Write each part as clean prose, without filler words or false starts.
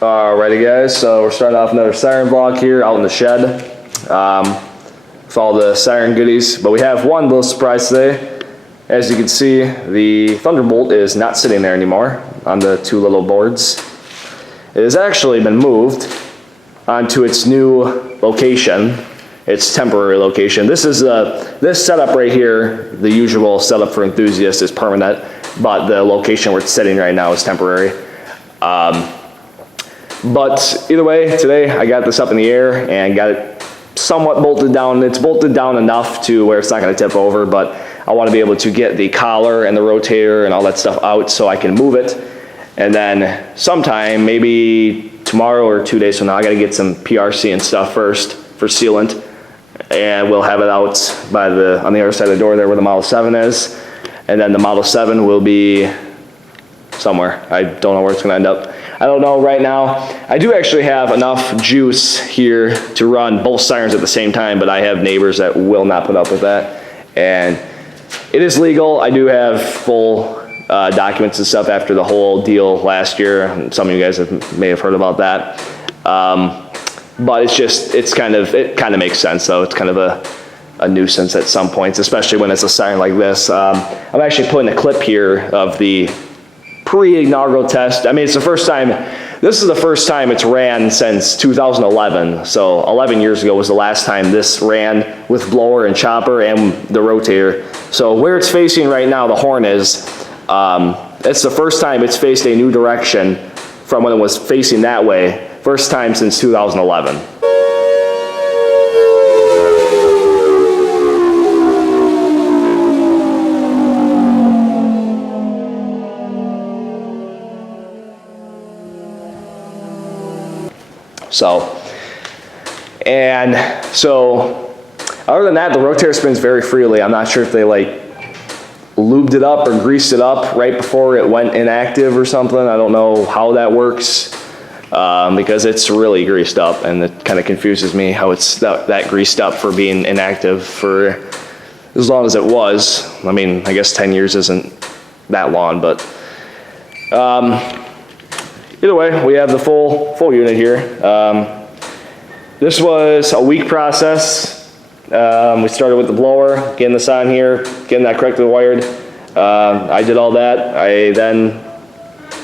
Alrighty guys, so we're starting off another siren vlog here out in the shed with all the siren goodies, but we have one little surprise today. As you can see, the Thunderbolt is not sitting there anymore on the two little boards. It has actually been moved onto its new location, its temporary location. This is this setup right here, the usual setup for enthusiasts, is permanent, but the location where it's sitting right now is temporary. But either way, today I got this up in the air and got it somewhat bolted down. It's bolted down enough to where it's not going to tip over, but I want to be able to get the collar and the rotator and all that stuff out so I can move it. And then sometime, maybe tomorrow or 2 days from now, I got to get some PRC and stuff first for sealant, and we'll have it out by on the other side of the door there where the Model 7 is. And then the Model 7 will be somewhere. I don't know where it's going to end up. I don't know right now. I do actually have enough juice here to run both sirens at the same time, but I have neighbors that will not put up with that. And it is legal. I do have full documents and stuff after the whole deal last year. Some of you guys may have heard about that. But it kind of makes sense though. It's kind of a nuisance at some points, especially when it's a siren like this. I'm actually putting a clip here of the pre-inaugural test. I mean, it's the first time, this is the first time it's ran since 2011. So 11 years ago was the last time this ran with blower and chopper and the rotator. So where it's facing right now, the horn is, it's the first time it's faced a new direction from when it was facing that way. First time since 2011. So other than that, the rotator spins very freely. I'm not sure if they like lubed it up or greased it up right before it went inactive or something. I don't know how that works because it's really greased up, and it kind of confuses me how it's that greased up for being inactive for as long as it was. I mean, I guess 10 years isn't that long, but either way, we have the full unit here. This was a week process. We started with the blower, getting this on here, getting that correctly wired. I did all that. I then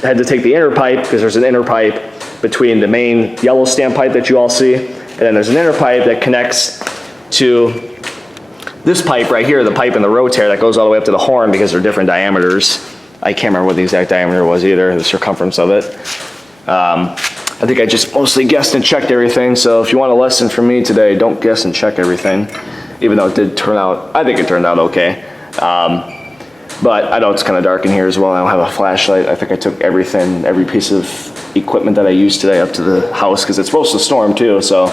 had to take the inner pipe, because there's an inner pipe between the main yellow stamp pipe that you all see, and then there's an inner pipe that connects to this pipe right here, the pipe in the rotator that goes all the way up to the horn, because they're different diameters. I can't remember what the exact diameter was either, the circumference of it. I think I just mostly guessed and checked everything, so if you want a lesson from me today, don't guess and check everything, even though it did turn out, I think it turned out okay. But I know it's kind of dark in here as well. I don't have a flashlight. I think I took everything, every piece of equipment that I used today up to the house, because it's supposed to storm too, so.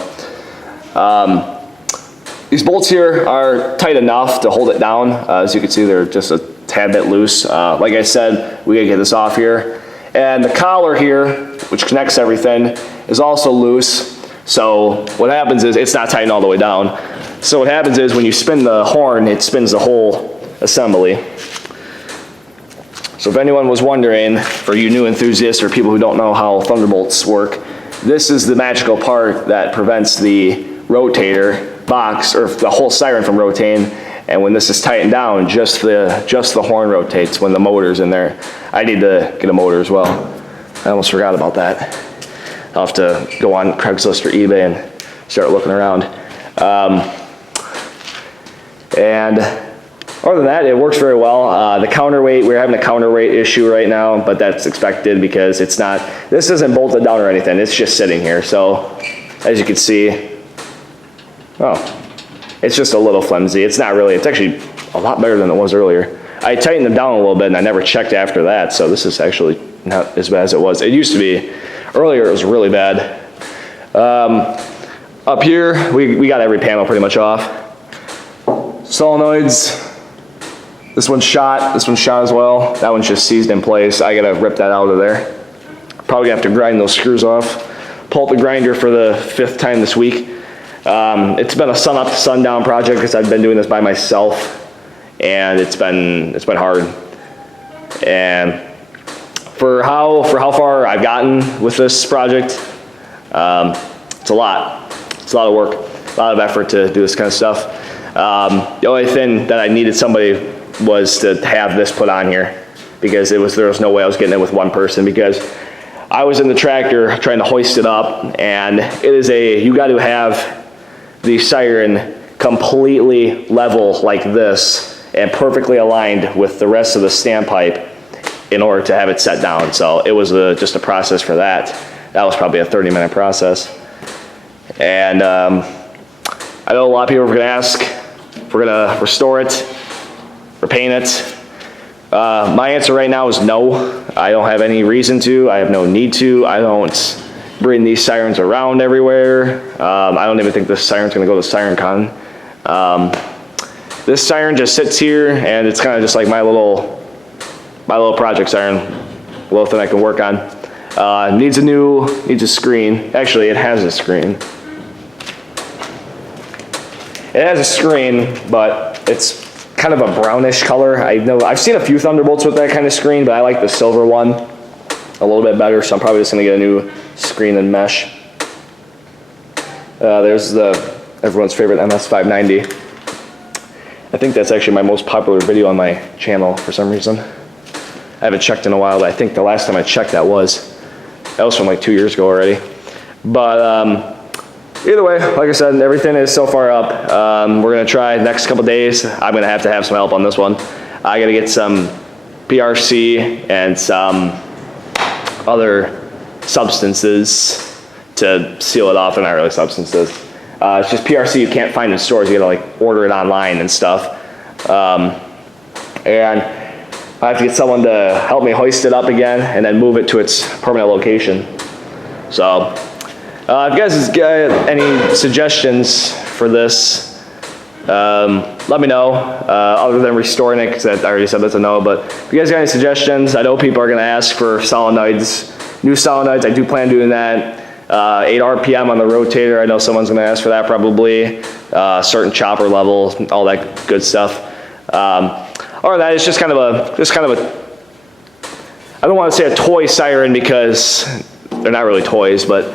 These bolts here are tight enough to hold it down. As you can see, they're just a tad bit loose. Like I said, we gotta get this off here. And the collar here, which connects everything, is also loose. So what happens is, it's not tightened all the way down. So what happens is when you spin the horn, it spins the whole assembly. So if anyone was wondering, for you new enthusiasts or people who don't know how Thunderbolts work, this is the magical part that prevents the rotator box, or the whole siren, from rotating. And when this is tightened down, just the horn rotates when the motor's in there. I need to get a motor as well. I almost forgot about that. I'll have to go on Craigslist or eBay and start looking around. And other than that, it works very well. The counterweight, we're having a counterweight issue right now, but that's expected because this isn't bolted down or anything. It's just sitting here. So as you can see, it's just a little flimsy. It's not really, it's actually a lot better than it was earlier. I tightened them down a little bit and I never checked after that, so this is actually not as bad as it was. It used to be, earlier it was really bad. Up here, we got every panel pretty much off. Solenoids, this one's shot as well. That one's just seized in place. I gotta rip that out of there. Probably have to grind those screws off. Pull up the grinder for the 5th time this week. It's been a sun up to sundown project because I've been doing this by myself, and it's been hard. And for how far I've gotten with this project, it's a lot. It's a lot of work, a lot of effort to do this kind of stuff. The only thing that I needed somebody was to have this put on here, because there was no way I was getting it with one person, because I was in the tractor trying to hoist it up, and you got to have the siren completely level like this and perfectly aligned with the rest of the standpipe in order to have it set down. So it was just a process for that. That was probably a 30-minute process. And I know a lot of people are gonna ask if we're gonna restore it, repaint it. My answer right now is no. I don't have any reason to. I have no need to. I don't bring these sirens around everywhere. I don't even think this siren's gonna go to SirenCon. This siren just sits here, and it's kind of just like my little project siren, a little thing I can work on. Needs a screen. Actually, it has a screen. It has a screen, but it's kind of a brownish color. I've seen a few Thunderbolts with that kind of screen, but I like the silver one a little bit better, so I'm probably just gonna get a new screen and mesh. There's everyone's favorite MS590. I think that's actually my most popular video on my channel for some reason. I haven't checked in a while, but I think the last time I checked that was from like 2 years ago already. But either way, like I said, everything is so far up. We're gonna try next couple days. I'm gonna have to have some help on this one. I gotta get some PRC and some other substances to seal it off. They're not really substances. It's just PRC you can't find in stores. You gotta like order it online and stuff. And I have to get someone to help me hoist it up again and then move it to its permanent location. So, if you guys got any suggestions for this, let me know. Other than restoring it, because I already said that's a no. But if you guys got any suggestions, I know people are going to ask for solenoids, new solenoids. I do plan on doing that. 8 RPM on the rotator. I know someone's going to ask for that probably. Certain chopper level, all that good stuff. Or that is just kind of a. I don't want to say a toy siren because they're not really toys, but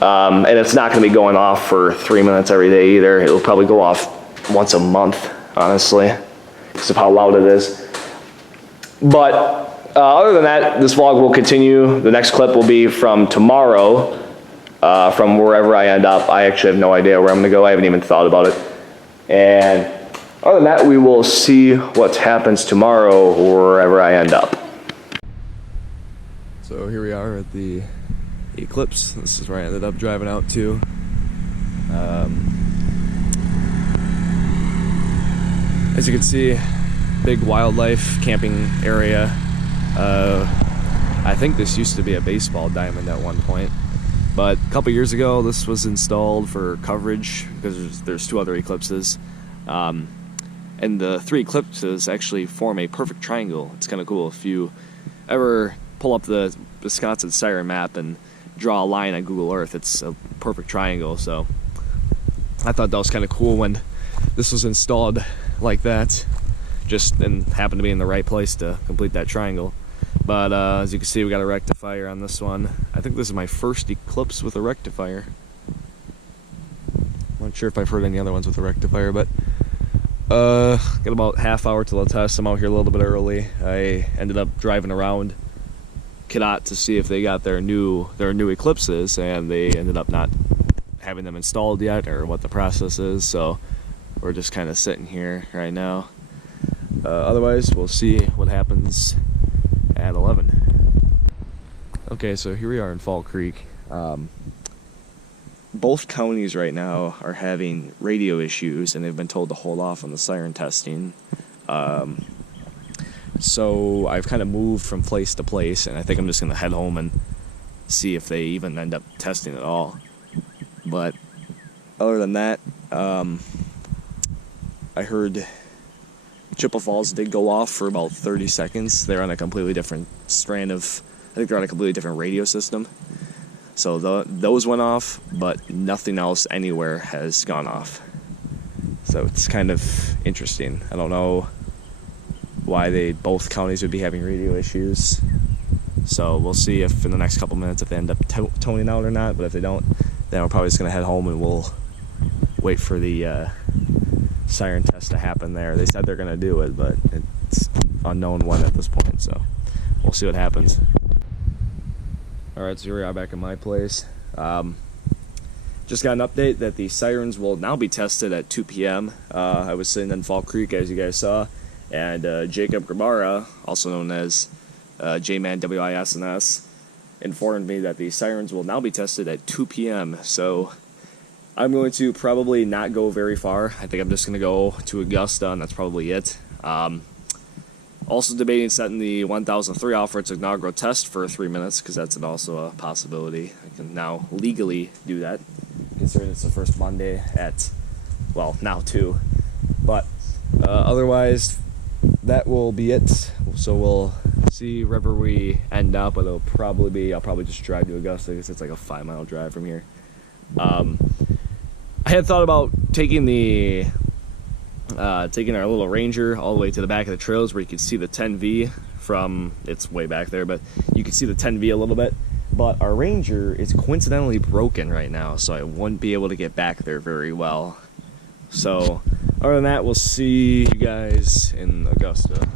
and it's not going to be going off for 3 minutes every day either. It'll probably go off once a month, honestly, because of how loud it is. But other than that, this vlog will continue. The next clip will be from tomorrow, from wherever I end up. I actually have no idea where I'm going to go. I haven't even thought about it. And other than that, we will see what happens tomorrow wherever I end up. So here we are at the Eclipse. This is where I ended up driving out to. As you can see, big wildlife camping area. I think this used to be a baseball diamond at one point, but a couple years ago this was installed for coverage because there's 2 other eclipses. And the 3 eclipses actually form a perfect triangle. It's kind of cool. If you ever pull up the Wisconsin siren map and draw a line on Google Earth, it's a perfect triangle. So I thought that was kind of cool when this was installed like that, and happened to be in the right place to complete that triangle. But as you can see, we got a rectifier on this one. I think this is my first eclipse with a rectifier. I'm not sure if I've heard any other ones with a rectifier, but got about half hour till the test. I'm out here a little bit early. I ended up driving around Cadott to see if they got their new eclipses, and they ended up not having them installed yet, or what the process is. So we're just kind of sitting here right now. Otherwise, we'll see what happens at 11. Okay, so here we are in Fall Creek. Both counties right now are having radio issues, and they've been told to hold off on the siren testing. So I've kind of moved from place to place, and I think I'm just going to head home and see if they even end up testing at all. But other than that, I heard Chippewa Falls did go off for about 30 seconds. They're on a completely different strand of, I think they're on a completely different radio system. So those went off, but nothing else anywhere has gone off. So it's kind of interesting. I don't know why both counties would be having radio issues. So we'll see if in the next couple minutes if they end up toning out or not. But if they don't, then we're probably just gonna head home and we'll wait for the siren test to happen there. They said they're gonna do it, but it's unknown when at this point. So we'll see what happens. All right, so here we are back at my place. Just got an update that the sirens will now be tested at 2 p.m. I was sitting in Fall Creek, as you guys saw, and Jacob Grabara, also known as J-Man WISNS, informed me that the sirens will now be tested at 2 p.m. So I'm going to probably not go very far. I think I'm just going to go to Augusta, and that's probably it. Also debating setting the 1003 off for its inaugural test for 3 minutes, because that's also a possibility. I can now legally do that, considering it's the first Monday at, well, now 2. But otherwise, that will be it. So we'll see wherever we end up. It'll probably be, I'll probably just drive to Augusta, because it's like a 5-mile drive from here. I had thought about taking our little Ranger all the way to the back of the trails where you can see the 10V from, it's way back there, but you can see the 10V a little bit. But our Ranger is coincidentally broken right now, so I wouldn't be able to get back there very well. So other than that, we'll see you guys in Augusta.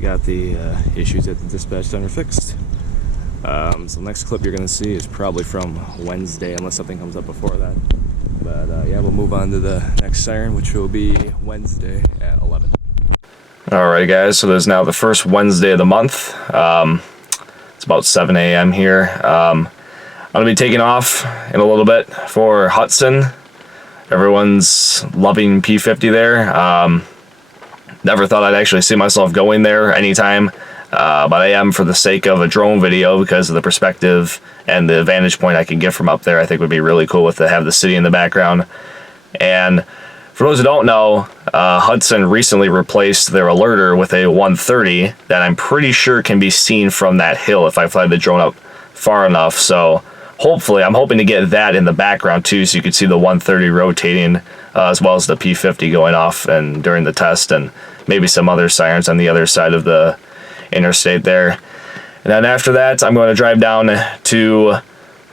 they got the issues at the dispatch center fixed. So the next clip you're going to see is probably from Wednesday, unless something comes up before that. But yeah, we'll move on to the next siren, which will be Wednesday at 11. Alright guys, so there's now the first Wednesday of the month. It's about 7 a.m. here. I'm going to be taking off in a little bit for Hudson. Everyone's loving P50 there. Never thought I'd actually see myself going there anytime. But I am, for the sake of a drone video, because of the perspective and the vantage point I can get from up there. I think would be really cool to have the city in the background. And for those who don't know, Hudson recently replaced their alerter with a 130 that I'm pretty sure can be seen from that hill if I fly the drone up far enough. So hopefully, I'm hoping to get that in the background too, so you can see the 130 rotating, as well as the P50 going off and during the test, and maybe some other sirens on the other side of the interstate there. And then after that, I'm going to drive down to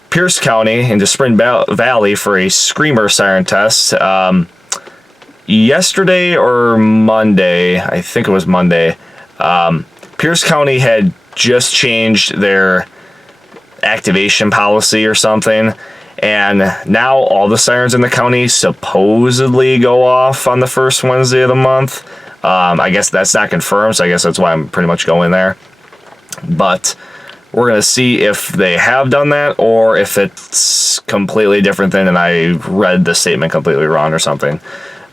Pierce County into Spring Valley for a screamer siren test. Yesterday or Monday, I think it was Monday, Pierce County had just changed their activation policy or something, and now all the sirens in the county supposedly go off on the first Wednesday of the month. I guess that's not confirmed, so I guess that's why I'm pretty much going there. But we're going to see if they have done that, or if it's completely different thing and I read the statement completely wrong or something.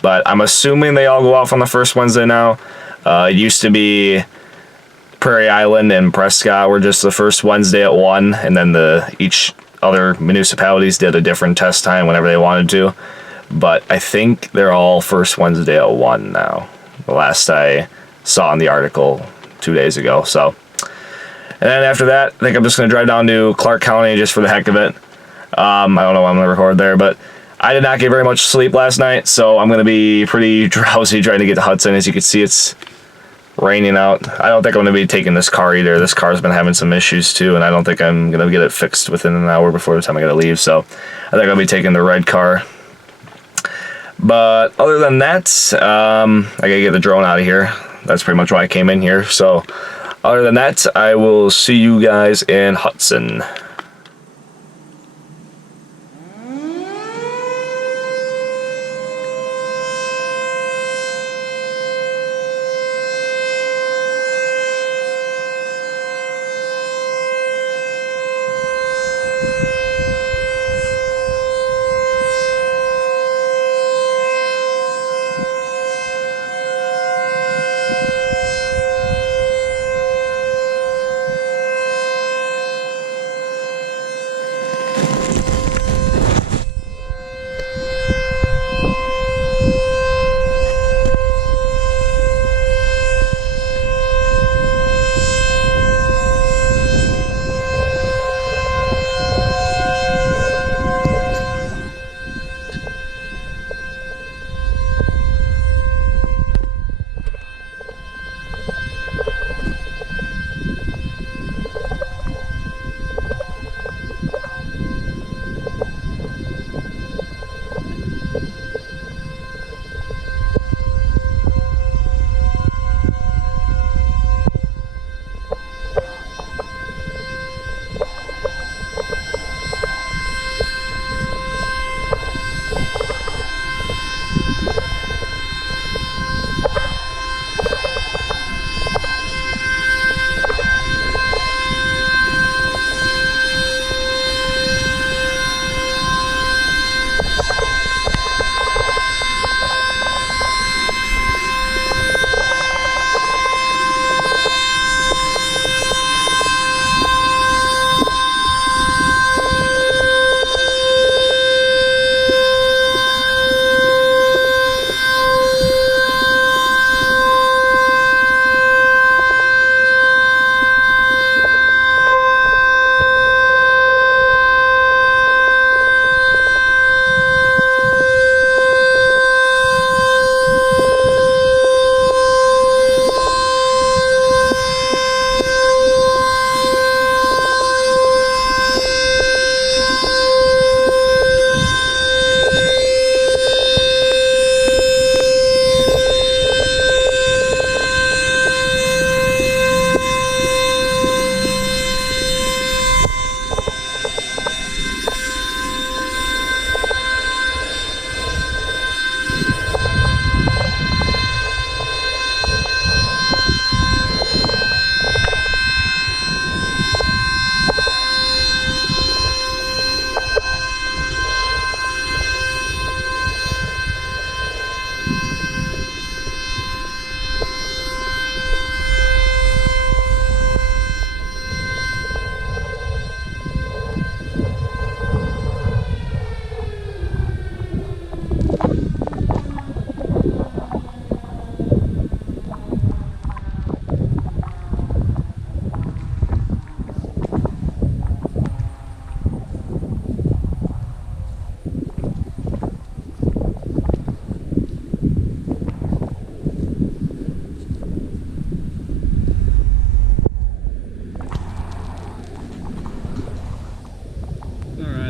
But I'm assuming they all go off on the first Wednesday now. It used to be Prairie Island and Prescott were just the first Wednesday at 1, and then each other municipalities did a different test time whenever they wanted to. But I think they're all first Wednesday at 1 now, the last I saw in the article 2 days ago. So, and then after that, I think I'm just going to drive down to Clark County just for the heck of it. I don't know why I'm going to record there, but I did not get very much sleep last night, so I'm going to be pretty drowsy trying to get to Hudson. As you can see, it's raining out. I don't think I'm going to be taking this car either. This car's been having some issues too, and I don't think I'm going to get it fixed within an hour before the time I got to leave. So I think I'll be taking the red car. But other than that, I got to get the drone out of here. That's pretty much why I came in here. So other than that, I will see you guys in Hudson.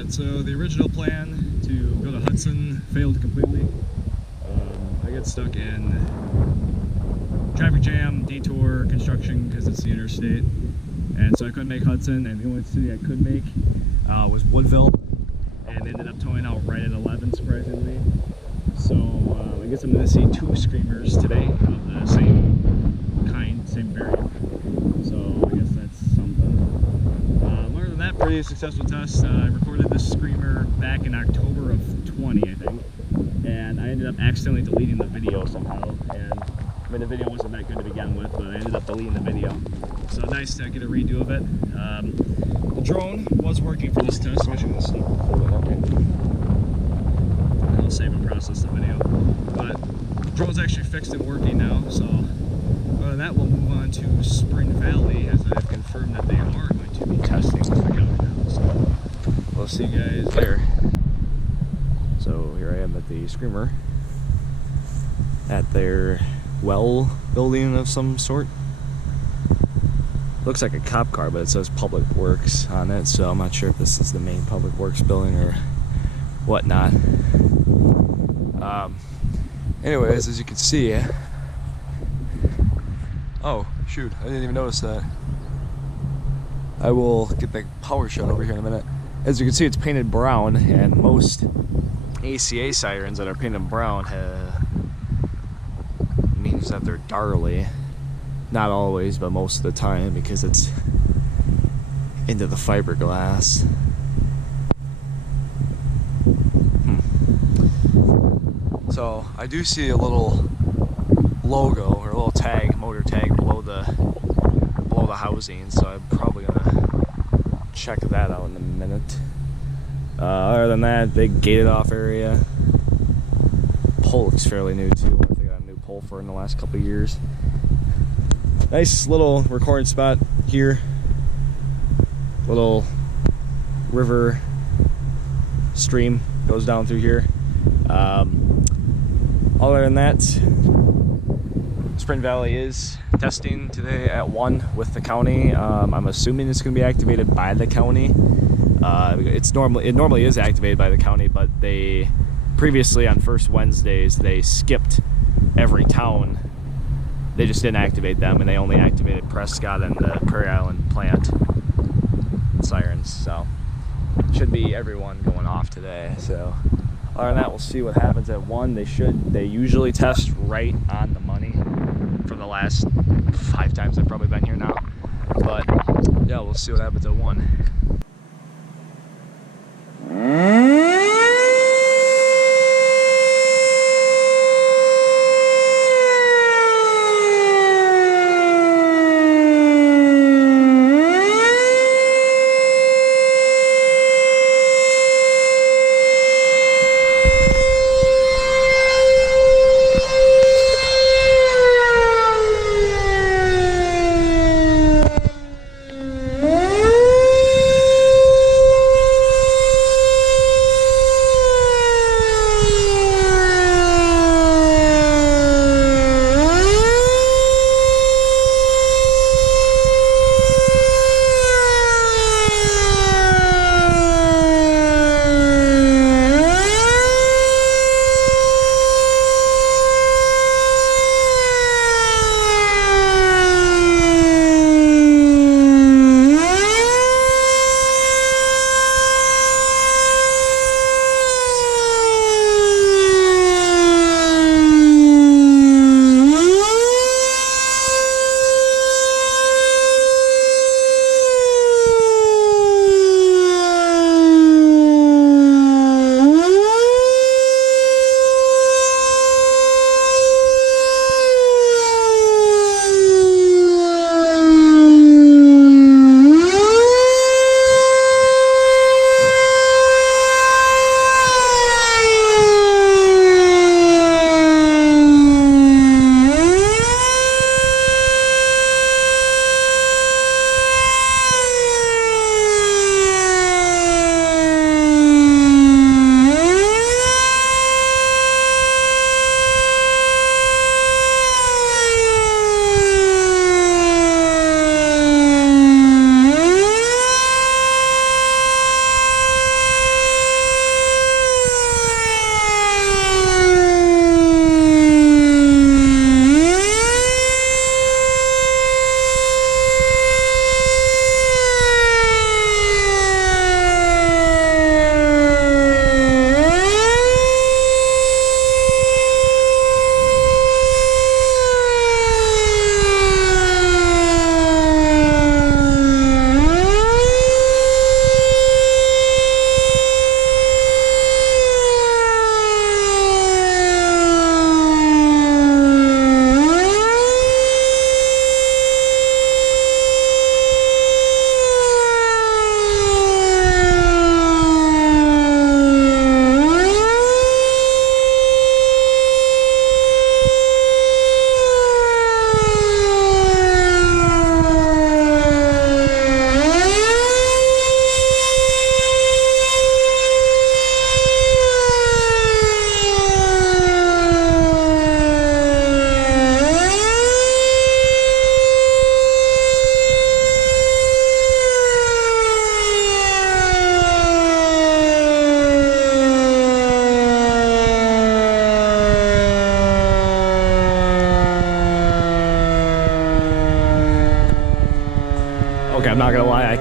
Alright, so the original plan to go to Hudson failed completely. I got stuck in traffic jam, detour, construction because it's the interstate. And so I couldn't make Hudson, and the only city I could make was Woodville. And ended up towing out right at 11, surprisingly. So I guess I'm going to see 2 screamers today of the same kind, same variant. So I guess that's something. Other than that, pretty successful test. I recorded this screamer back in October of 20, I think. And I ended up accidentally deleting the video somehow. And I mean, the video wasn't that good to begin with, but I ended up deleting the video. So nice to get a redo of it. The drone was working for this test. I'm actually going to stop recording that. I'll save and process the video. But the drone's actually fixed and working now. So other than that, we'll move on to Spring Valley, as I've confirmed that they are going to be testing with the county now. So we'll see you guys there. So here I am at the screamer at their well building of some sort. Looks like a cop car, but it says Public Works on it, so I'm not sure if this is the main Public Works building or whatnot. Anyways, as you can see, oh shoot, I didn't even notice that. I will get the power shut over here in a minute. As you can see, it's painted brown, and most ACA sirens that are painted brown means that they're Darley. Not always, but most of the time, because it's into the fiberglass. So I do see a little logo or a little tag, motor tag below the housing. So I'm probably gonna check that out in a minute. Other than that, big gated off area. Pole looks fairly new too. I think I got a new pole for it in the last couple of years. Nice little recording spot here. Little river stream goes down through here. Other than that, Spring Valley is testing today at 1 with the county. I'm assuming it's going to be activated by the county. It normally is activated by the county, but they previously on first Wednesdays they skipped every town. They just didn't activate them, and they only activated Prescott and the Prairie Island plant sirens. So should be everyone going off today. So other than that, we'll see what happens at 1. They usually test right on the money for the last 5 times I've probably been here now. But yeah, we'll see what happens at 1.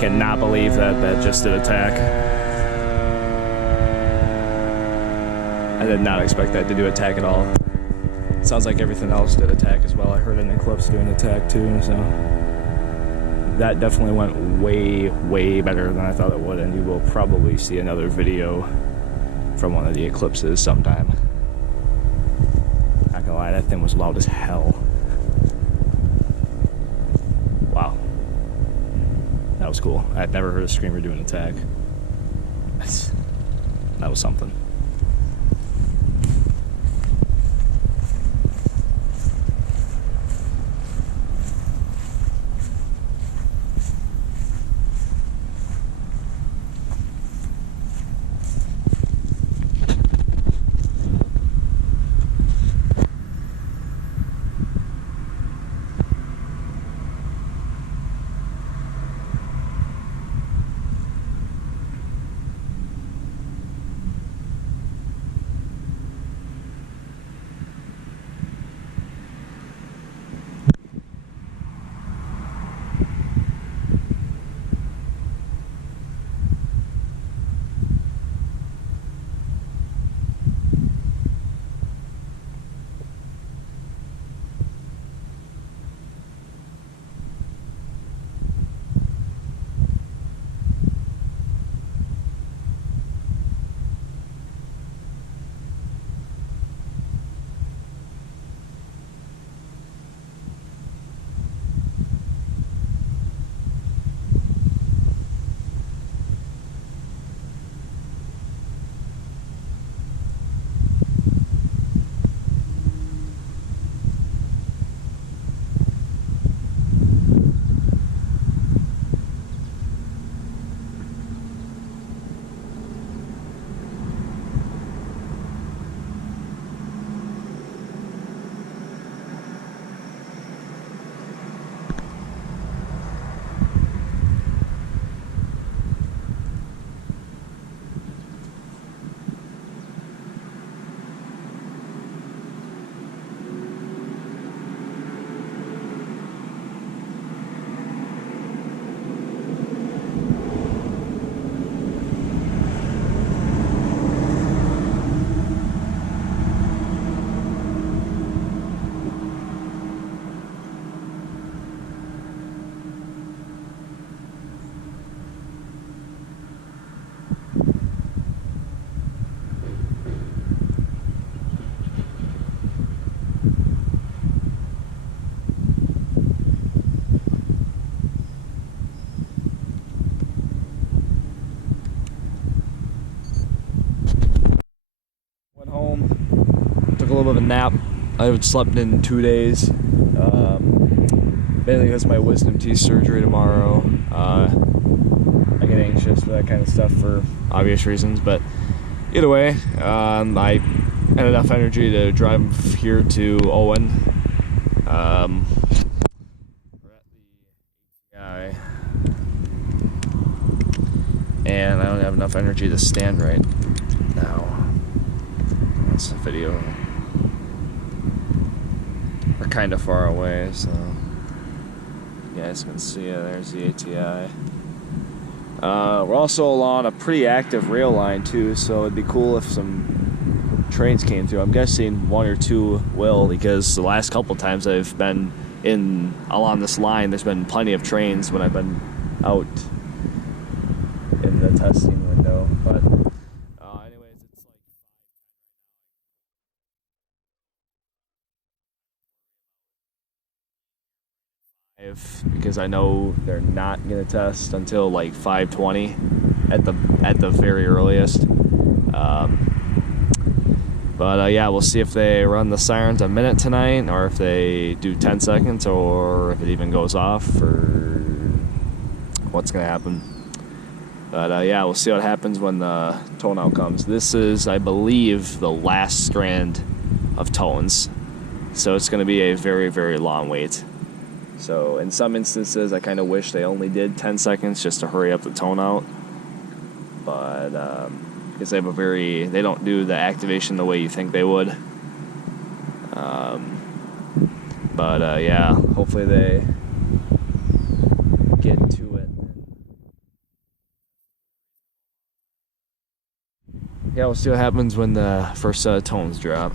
cannot believe that just did attack. I did not expect that to do attack at all. Sounds like everything else did attack as well. I heard an eclipse doing attack too, so that definitely went way better than I thought it would, and you will probably see another video from one of the eclipses sometime. Not gonna lie, that thing was loud as hell. Wow. That was cool. I'd never heard a screamer do an attack. That was something. A little bit of a nap. I haven't slept in 2 days, mainly because of my wisdom teeth surgery tomorrow. I get anxious for that kind of stuff for obvious reasons, but either way, I had enough energy to drive here to Owen. We're at the guy, and I don't have enough energy to stand right now. That's a video. We're kind of far away, so you guys can see it. There's the ATI. We're also along a pretty active rail line too, so it'd be cool if some trains came through. I'm guessing 1 or 2 will, because the last couple times I've been along this line, there's been plenty of trains when I've been out in the testing window. But anyways, it's like because I know they're not gonna test until like 5:20 at the very earliest. But yeah, we'll see if they run the sirens a minute tonight, or if they do 10 seconds, or if it even goes off, or what's gonna happen. But yeah, we'll see what happens when the tone out comes. This is, I believe, the last strand of tones, so it's gonna be a very, very long wait. So in some instances, I kind of wish they only did 10 seconds just to hurry up the tone out. But because they don't do the activation the way you think they would. But yeah, hopefully they get to it and Yeah, we'll see what happens when the first set of tones drop.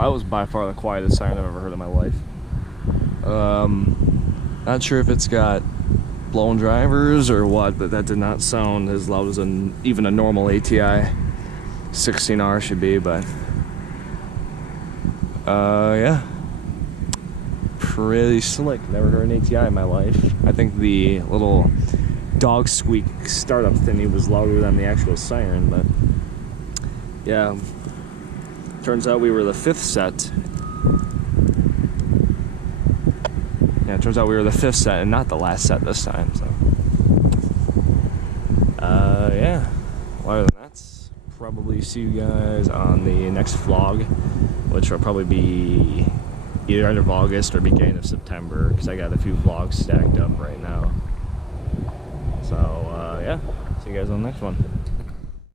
That was by far the quietest siren I've ever heard in my life. Not sure if it's got blown drivers or what, but that did not sound as loud as even a normal ATI 16R should be, but yeah, pretty slick. Never heard an ATI in my life. I think the little dog squeak startup thingy was louder than the actual siren, but yeah. Turns out we were the fifth set. Yeah, it turns out we were the fifth set and not the last set this time, so. Yeah. Well, other than that, probably see you guys on the next vlog, which will probably be either end of August or beginning of September, because I got a few vlogs stacked up right now. So, yeah. See you guys on the next one.